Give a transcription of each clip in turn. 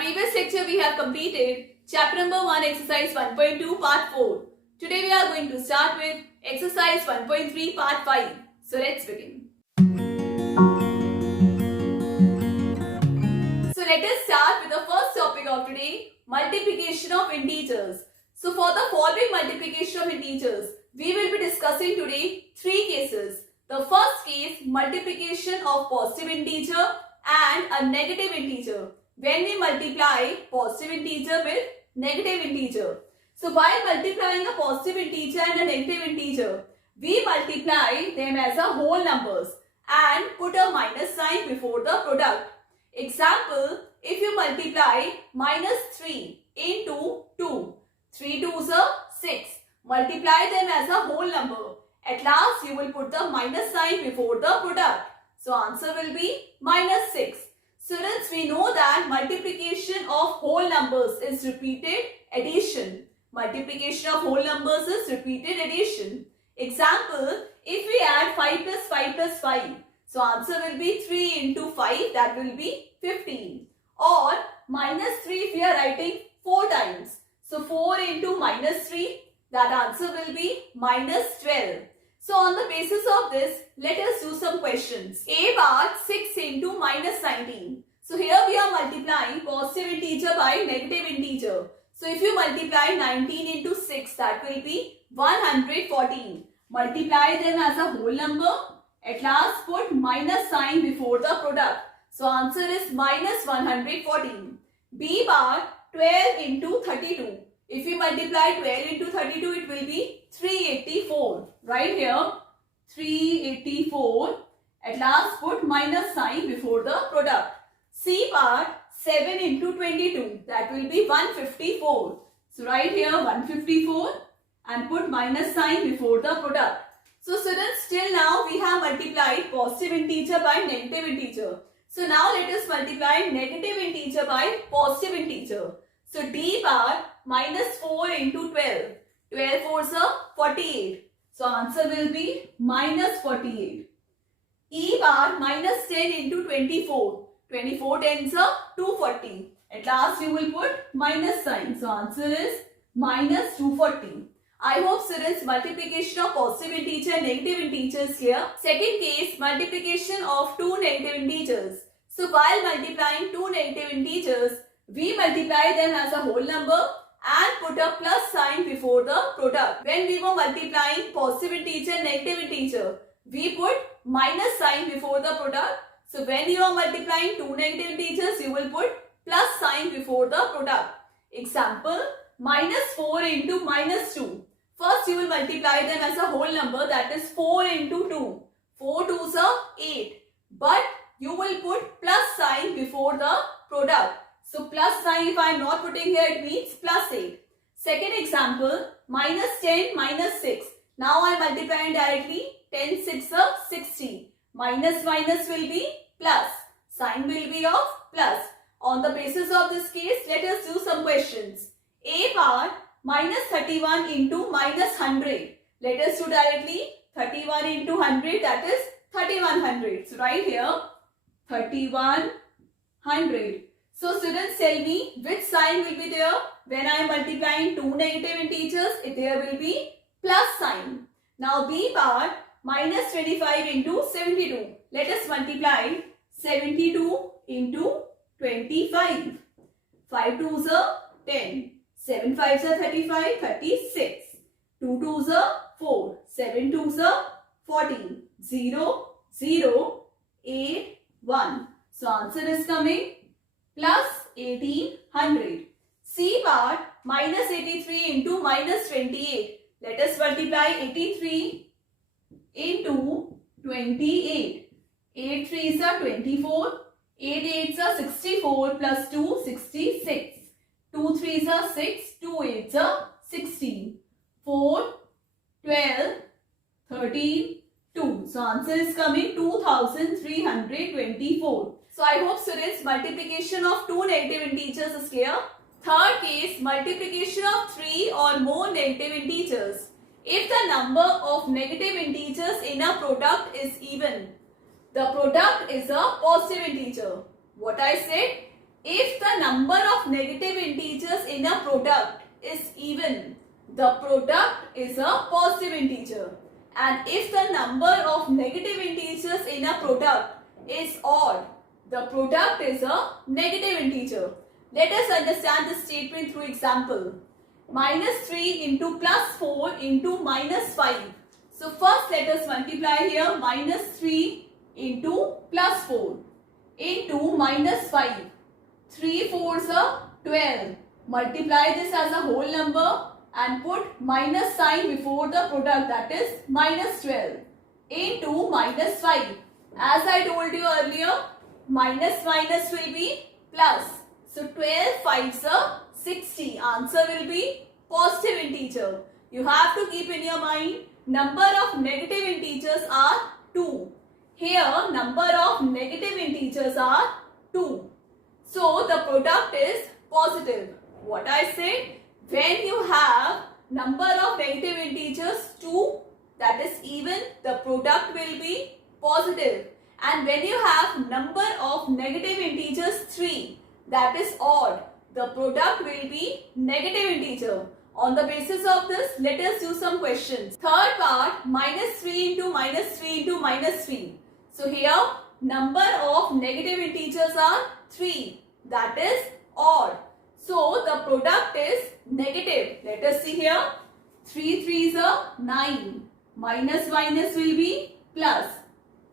previous lecture we have completed chapter number 1 exercise 1.2 part 4. Today we are going to start with exercise 1.3 part 5. So let's begin. So let us start with the first topic of today, multiplication of integers. So for the following multiplication of integers, we will be discussing today three cases. The first case, multiplication of positive integer and a negative integer. When we multiply positive integer with negative integer. So while multiplying a positive integer and a negative integer, we multiply them as a whole numbers and put a minus sign before the product. Example, if you multiply minus 3 into 2, 3 2s are 6. Multiply them as a whole number. At last, you will put the minus sign before the product. So answer will be minus 6. Students, we know that multiplication of whole numbers is repeated addition. Multiplication of whole numbers is repeated addition. Example, if we add 5 plus 5 plus 5, so answer will be 3 into 5, that will be 15. Or minus 3 if we are writing 4 times. So 4 into minus 3, that answer will be minus 12. So on the basis of this, let us do some questions. A bar 6 into minus 19. So here we are multiplying positive integer by negative integer. So if you multiply 19 into 6, that will be 114. Multiply them as a whole number. At last put minus sign before the product. So answer is minus 114. B bar 12 into 32. If we multiply 12 into 32, it will be 384. Right here, 384. At last put minus sign before the product. C bar 7 into 22. That will be 154. So right here 154 and put minus sign before the product. So students, till now we have multiplied positive integer by negative integer. So now let us multiply negative integer by positive integer. So D bar minus 4 into 12. 12 4s are 48. So answer will be minus 48. E bar minus 10 into 24. 24 tens are 240. At last you will put minus sign. So answer is minus 240. I hope students, multiplication of positive integer and negative integers here. Second case, multiplication of two negative integers. So while multiplying two negative integers, we multiply them as a whole number and put a plus sign before the product. When we were multiplying positive integer and negative integer, we put minus sign before the product. So when you are multiplying two negative integers, you will put plus sign before the product. Example, minus 4 into minus 2. First you will multiply them as a whole number, that is 4 into 2. 4 2s are 8. But you will put plus sign before the product. So plus sign, if I am not putting here, it means plus 8. Second example, minus 10 minus 6. Now I am multiplying directly. 10 6 are 60. Minus minus will be plus. Sign will be of plus. On the basis of this case, let us do some questions. A bar minus 31 into minus 100. Let us do directly 31 into 100, that is 3100. So right here 3100. So students, tell me which sign will be there when I am multiplying two negative integers. There will be plus sign. Now B bar minus 25 into 72. Let us multiply 72 into 25. 5 2s are 10. 7 5s are 35, 36. 2 2s are 4. 7 2s are 14. 0, 0, 8, 1. So answer is coming plus 1800. C bar minus 83 into minus 28. Let us multiply 83 into 28. 8 3s are 24. 8 8s are 64 plus 2, 66. 2 3s are 6. 2 8s are 16. 4, 12, 13, 2. So answer is coming 2324. So I hope students, multiplication of two negative integers is clear. Third case, multiplication of 3 or more negative integers. If the number of negative integers in a product is even, the product is a positive integer. What I said? If the number of negative integers in a product is even, the product is a positive integer. And if the number of negative integers in a product is odd, the product is a negative integer. Let us understand this statement through example. Minus 3 into plus 4 into minus 5. So first let us multiply here minus 3 into plus 4 into minus 5. 3 4s are 12. Multiply this as a whole number and put minus sign before the product, that is minus 12 into minus 5. As I told you earlier, minus minus will be plus. So 12 5s are 60. Answer will be positive integer. You have to keep in your mind, number of negative integers are 2. Here number of negative integers are 2. So the product is positive. What I said, when you have number of negative integers 2, that is even, the product will be positive. And when you have number of negative integers 3, that is odd, the product will be negative integer. On the basis of this, let us do some questions. Third part, minus 3 into minus 3 into minus 3. So here, number of negative integers are 3. That is odd. So the product is negative. Let us see here. 3 3s are 9. Minus minus will be plus.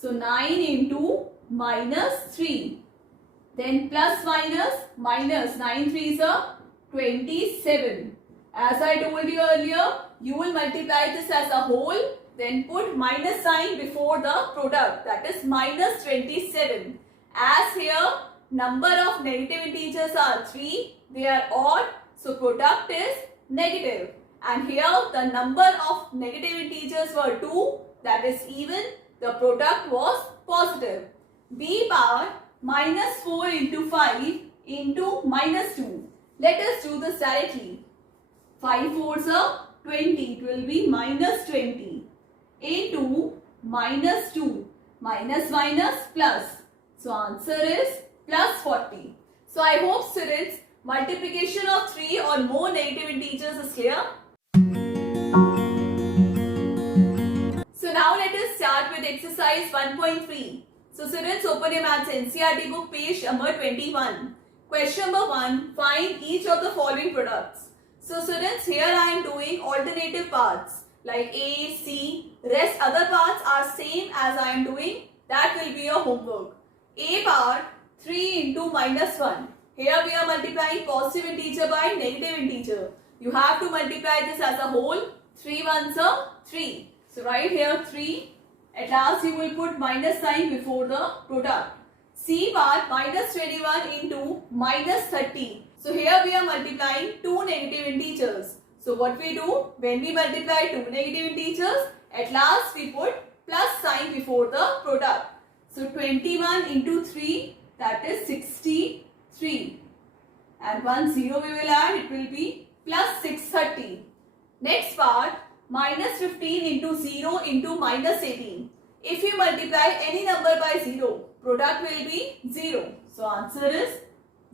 So 9 into minus 3. Then plus minus minus. 9 3s are 27. As I told you earlier, you will multiply this as a whole. Then put minus sign before the product. That is minus 27. As here, number of negative integers are 3. They are odd. So product is negative. And here the number of negative integers were 2. That is even. The product was positive. B part, minus 4 into 5 into minus 2. Let us do this directly. 5 4s are 20. It will be minus 20 into minus 2. Minus minus plus. So answer is plus 40. So I hope students, multiplication of 3 or more negative integers is clear. So now let us start with exercise 1.3. So students, open your maths NCERT book, page number 21. Question number 1, find each of the following products. So students, here I am doing alternative parts like A, C. Rest other parts are same as I am doing. That will be your homework. A part, 3 into minus 1. Here we are multiplying positive integer by negative integer. You have to multiply this as a whole. 3 1s are 3. So right here 3. At last you will put minus sign before the product. C part, minus 21 into minus 30. So here we are multiplying two negative integers. So what we do, when we multiply two negative integers, at last we put plus sign before the product. So 21 into 3, that is 63. And 1 0 we will add, it will be plus 630. Next part, minus 15 into 0 into minus 18. If you multiply any number by 0, product will be 0. So answer is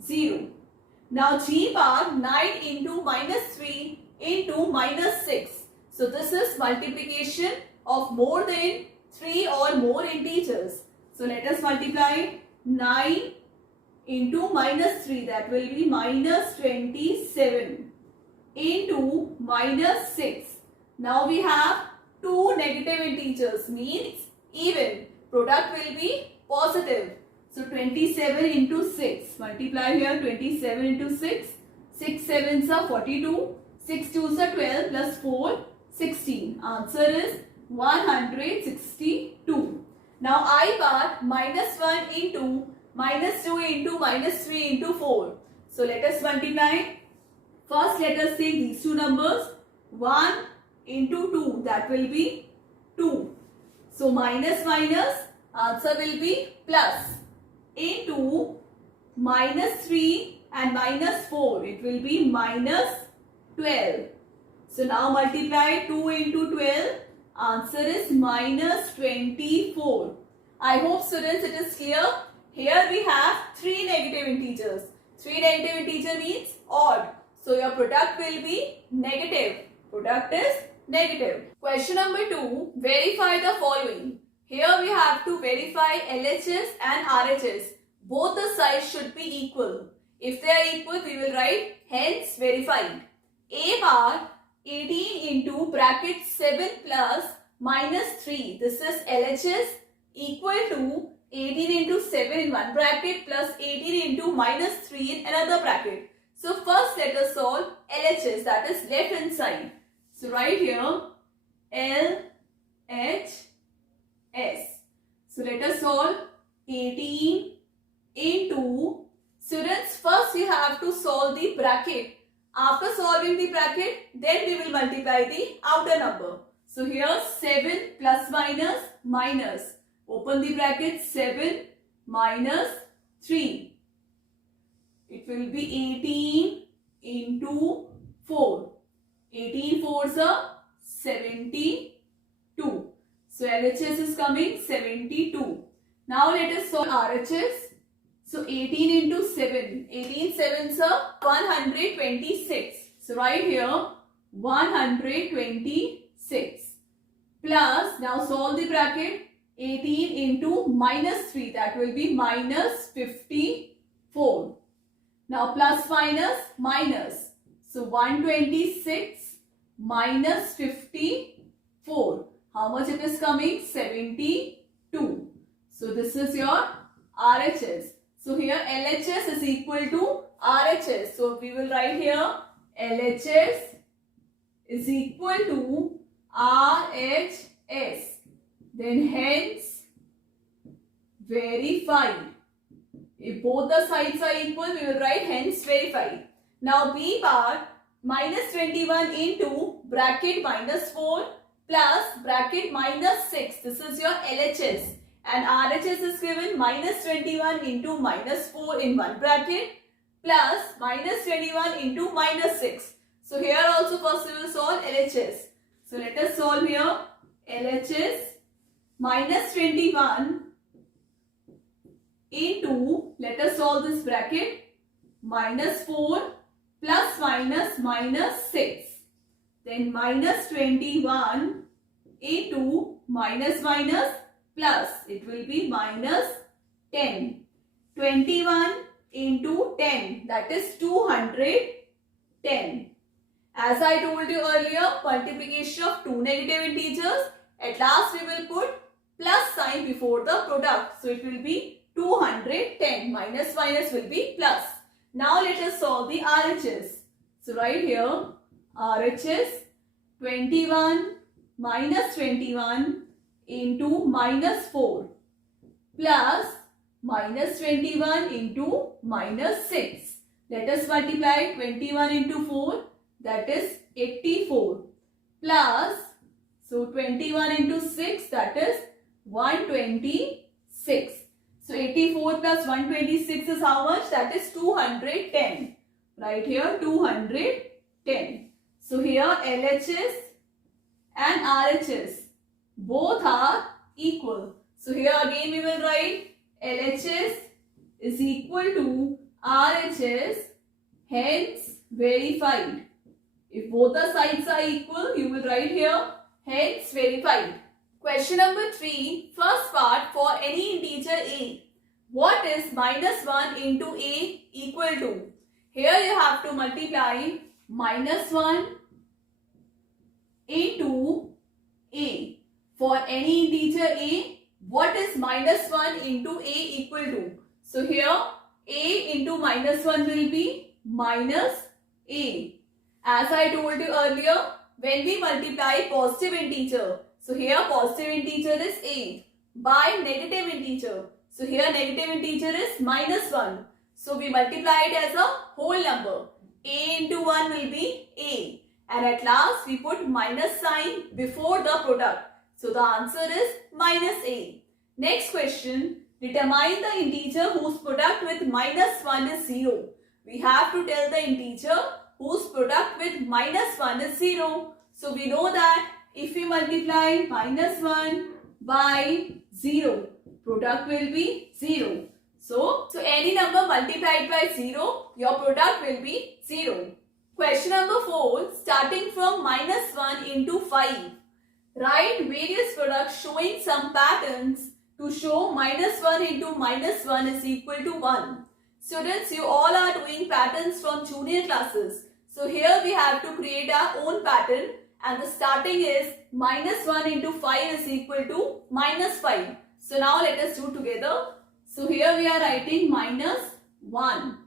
0. Now G part, 9 into minus 3 into minus 6. So this is multiplication of more than 3 or more integers. So let us multiply 9 into minus 3, that will be minus 27 into minus 6. Now we have two negative integers, means even. Product will be positive. So 27 into 6. Multiply here 27 into 6. 6 7s are 42. 6 2s are 12 plus 4, 16. Answer is 162. Now I part, minus 1 into minus 2 into minus 3 into 4. So let us multiply. First let us take these two numbers. 1 into 2, that will be 2. So minus minus, answer will be plus. Into minus 3 and minus 4, it will be minus 12. So now multiply 2 into 12, answer is minus 24. I hope students it is clear. Here we have three negative integers. 3 negative integer means odd. So your product will be negative. Product is negative. Question number 2. Verify the following. Here we have to verify LHS and RHS. Both the sides should be equal. If they are equal, we will write hence verified. A bar 18 into bracket 7 plus minus 3. This is LHS equal to 18 into 7 in one bracket plus 18 into minus 3 in another bracket. So first let us solve LHS, that is left hand side. So right here LHS. So let us solve 18 into, students, first you have to solve the bracket. After solving the bracket, then we will multiply the outer number. So here 7 plus minus minus. Open the bracket, 7 minus 3. It will be 18 into 4. 18 fours are 72. So LHS is coming 72. Now let us solve RHS. So 18 into 7. 18 sevens are 126. So right here 126. Plus, now solve the bracket. 18 into minus 3, that will be minus 54. Now plus minus minus. So 126 minus 54. How much it is coming? 72. So this is your RHS. So here LHS is equal to RHS. So we will write here LHS is equal to RHS. Then hence verified. If both the sides are equal, we will write hence verified. Now B bar minus 21 into bracket minus 4 plus bracket minus 6. This is your LHS. And RHS is given minus 21 into minus 4 in one bracket plus minus 21 into minus 6. So here also first we will solve LHS. So let us solve here LHS. Minus 21 into, let us solve this bracket, minus 4 plus minus minus 6. Then minus 21 into minus minus plus, it will be minus 10. 21 into 10, that is 210. As I told you earlier, multiplication of two negative integers, at last we will put plus sign before the product. So it will be 210. Minus minus will be plus. Now let us solve the RHS. So right here RHS 21 minus 21 into minus 4 plus minus 21 into minus 6. Let us multiply 21 into 4, that is 84 plus, so 21 into 6, that is 126. So 84 plus 126 is how much? That is 210. Right here 210. So here LHS and RHS both are equal. So here again we will write LHS is equal to RHS, hence verified. If both the sides are equal, you will write here hence verified. Question number 3, first part, for any integer a, what is minus 1 into a equal to? Here you have to multiply minus 1 into a. For any integer a, what is minus 1 into a equal to? So here a into minus 1 will be minus a. As I told you earlier, when we multiply positive integer, so here positive integer is a by negative integer. So here negative integer is minus 1. So we multiply it as a whole number. A into 1 will be a. And at last we put minus sign before the product. So the answer is minus a. Next question. Determine the integer whose product with minus 1 is 0. We have to tell the integer whose product with minus 1 is 0. So we know that if we multiply minus 1 by 0, product will be 0. So any number multiplied by 0, your product will be 0. Question number 4, starting from -1 into 5. Write various products showing some patterns to show -1 into -1 is equal to 1. Students, you all are doing patterns from junior classes. So here we have to create our own pattern, and the starting is -1 into 5 is equal to -5. So now let us do together. So here we are writing -1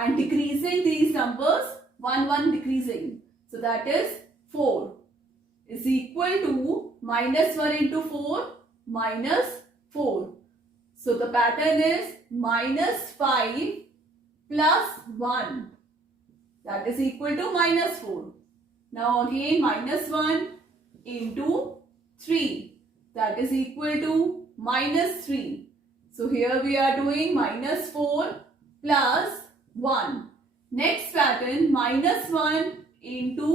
and decreasing these numbers, 1 decreasing. So that is 4 is equal to -1 into 4 -4. So the pattern is -5 plus 1. That is equal to -4. Now again -1 into 3. That is equal to -3. So here we are doing -4 plus 1. Next pattern, -1 into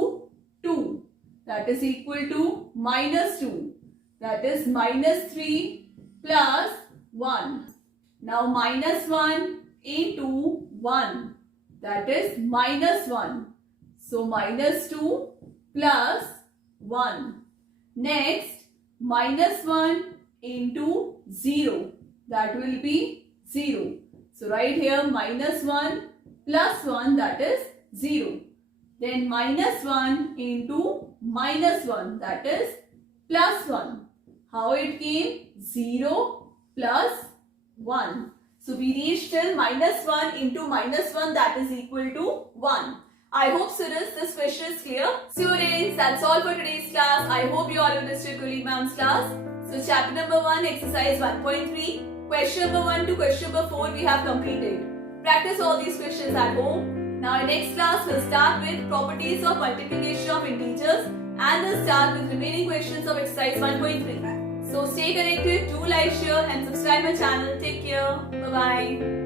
2. That is equal to -2. That is -3 plus 1. Now -1 into 1. That is -1. So -2 plus 1. Next, -1 into 0. That will be 0. So right here -1 plus 1, that is 0. Then -1 into -1, that is plus 1. How it came? 0 plus 1. So we reached till -1 into -1, that is equal to 1. I hope students this question is clear. Students, that's all for today's class. I hope you all understood Kulin ma'am's class. So chapter number 1, exercise 1.3, question number 1 to question number 4 we have completed. Practice all these questions at home. Now in next class we'll start with properties of multiplication of integers, and we'll start with remaining questions of exercise 1.3. So stay connected, do like, share and subscribe my channel. Take care. Bye-bye.